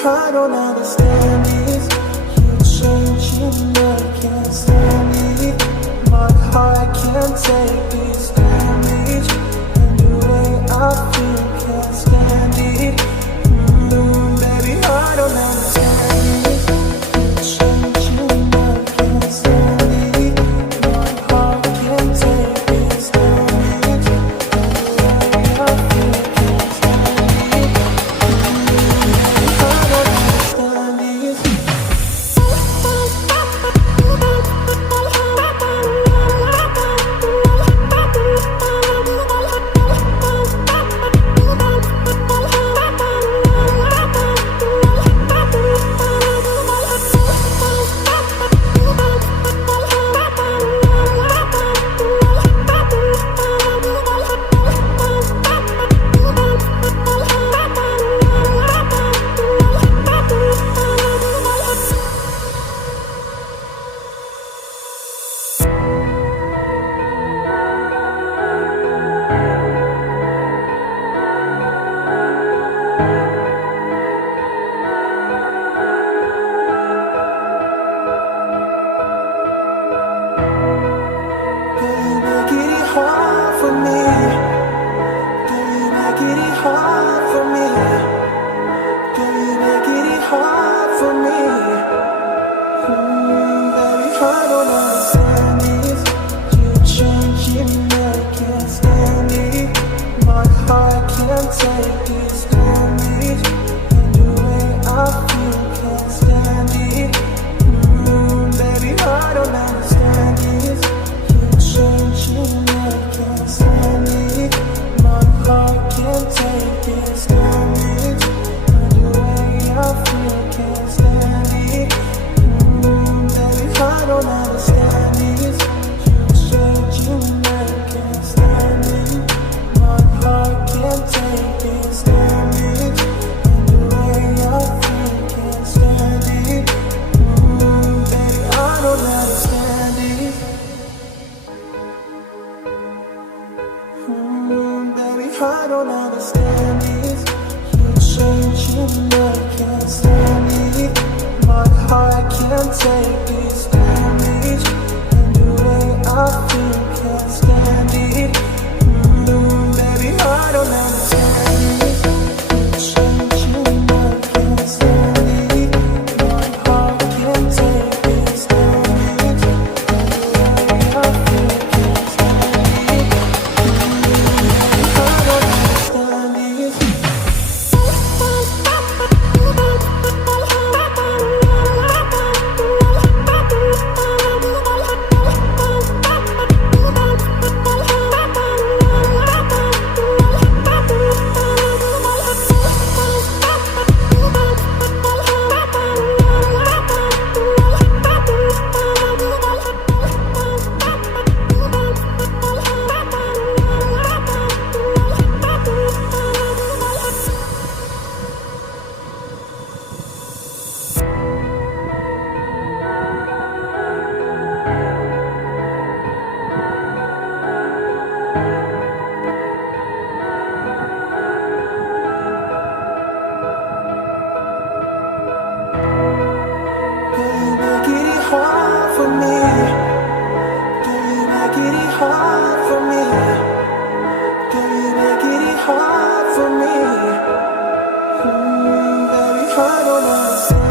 I don't understand this. You're changing, I can't stand it. My heart can't take this damage, and the way I feel can't stand it. Baby, I don't understand this. You're changing, I can't stand it. My heart can't take this damage, and the way I feel can't stand it. I don't understand this. Take this damage, and the way I feel can't stand it. Baby, I don't understand this. You're changing, I can't stand it. My heart can't take this damage, and the way I feel can't stand it. Baby, I don't understand this. You're changing, I can't stand it. My heart can't take this damage, and the way I feel can't stand it. Baby, I don't understand it. Baby, I don't understand this. You're changing, I can't stand it. My heart can't take this damage, and the way I feel can't stand it. Baby, I don't understand it. You're changing, I can't stand it. My heart can't take this damage, and the way I feel can't stand it. I don't understand it. Hard for me, girl, you make it hard for me. Girl, you make it hard for me. Baby, I don't understand.